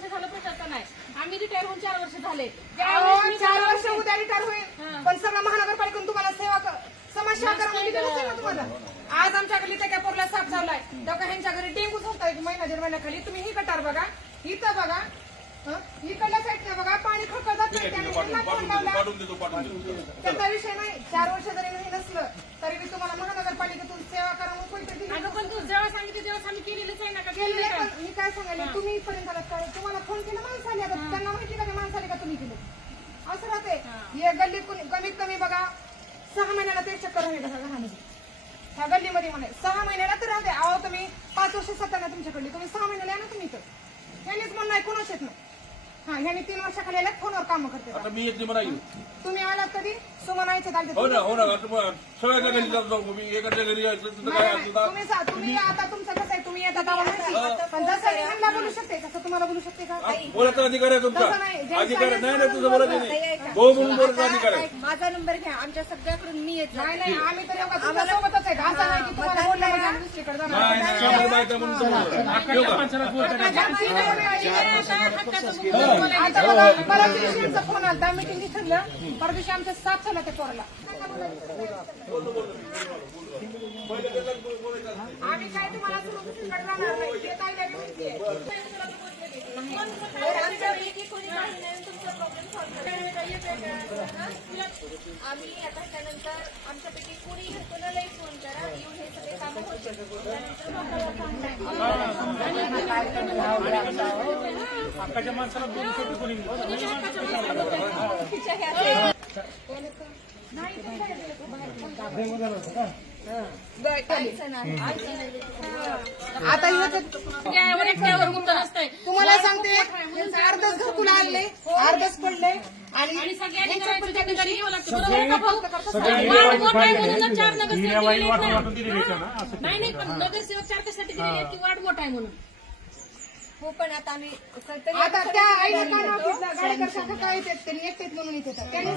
वर्ष झालं प्रशासन आहे. आम्ही रिटायर होऊन 4 वर्ष झाले. 4 वर्ष उद्या रिटायर होईल, पण सगळं महानगरपालिकेतून तुम्हाला समाजसेवा करावं दिलं ना तुम्हाला. आज आमच्या गल्ली त्या पोरला साप झालाय, तेव्हा ह्यांच्या घरी डेंगूच होता 1 महिना 1.5 महिन्याखाली. तुम्ही ही कटार बघा, इथं बघा, इकडल्या साईडने बघा, पाणी खळखळतात. त्याचा विषय नाही. 4 वर्ष जरी नाही नसलं तरी मी तुम्हाला महानगरपालिकेतून सेवा करा म्हणून कोणते दिली. पण तू जेव्हा सांगितलं तेव्हा आम्ही केलेलंच आहे ना का? केलेलं आहे, पण मी काय सांगायला, तुम्ही इथपर्यंत आलात का? तुम्हाला फोन केला माणसाने, आता त्यांना माहिती का माणसाने का तुम्ही केलं? असं राहते. हे गल्लीत कमीत कमी बघा 6 महिन्याला ते चक्कर राहिले बघा घरामध्ये. ह्या गल्लीमध्ये म्हणे 6 महिन्याला तर राहते. अहो तुम्ही 5 वर्ष सत्ता तुमच्याकडली, तुम्ही 6 महिन्याला या ना तुम्ही इथं. ह्यानेच म्हणणं आहे, कोणाच येत नाही. ह्याने 3 वर्षाखाली आल्यात, फोनवर काम करते. आता मी येते म्हणा. तुम्ही आलात कधी? सुमनायचं चालते. हो ना सगळ्याच्या घरी जातो मी. एकाच्या घरी तुम्ही आता तुमचं कसं आहे, तुम्ही येतात पण जसं ह्यांना बोलू शकते तसं तुम्हाला बोलू शकते का? बोलायचा अधिकार आहे तुमचा. अधिकार नाही तुझं बोलायचं नाही. हो म्हणून बोलायचा अधिकार आहे. माझा नंबर घ्या, आमच्या सगळ्याकडून मी येत नाही नाही, आम्ही तर तुमच्या सोबतच आहे. असं नाही की तुम्हाला बोलण्यामध्ये आम्ही दुसरीकडे जाणार. आता बघा, परत दिवशीचा फोन आला, मीटिंग ठरलं, परत दिवशी आमच्या साफ झाला त्या पोराला. आम्ही काय तुम्हाला दुसरीकडे जाणार नाही, ते काय नाही माहिती आहे. आम्ही आता त्यानंतर आमच्यापैकी कोणी कोणालाही फोन करा, येऊन हे सगळे कामं हक्काच्या माणसाला बोलू शकतो कोणी. आता तुम्हाला सांगते, अर्धच घरकुल आणले, अर्धच पडले आणि सगळ्यांनी घरी येऊ लागतं. बरोबर का भाऊ? वाढ मोठा आहे म्हणून 4 नगरसेवक दिलेले आहेत. नाही पण नगरसेवक 4 कशासाठी दिलेले आहेत की वाढ मोठा आहे म्हणून. हो, पण आता आम्ही आता त्या आईला काय नाव घेतलं, गाडेकर काका काय येतात, त्यांनी एकटेच म्हणून येतात. त्यांनी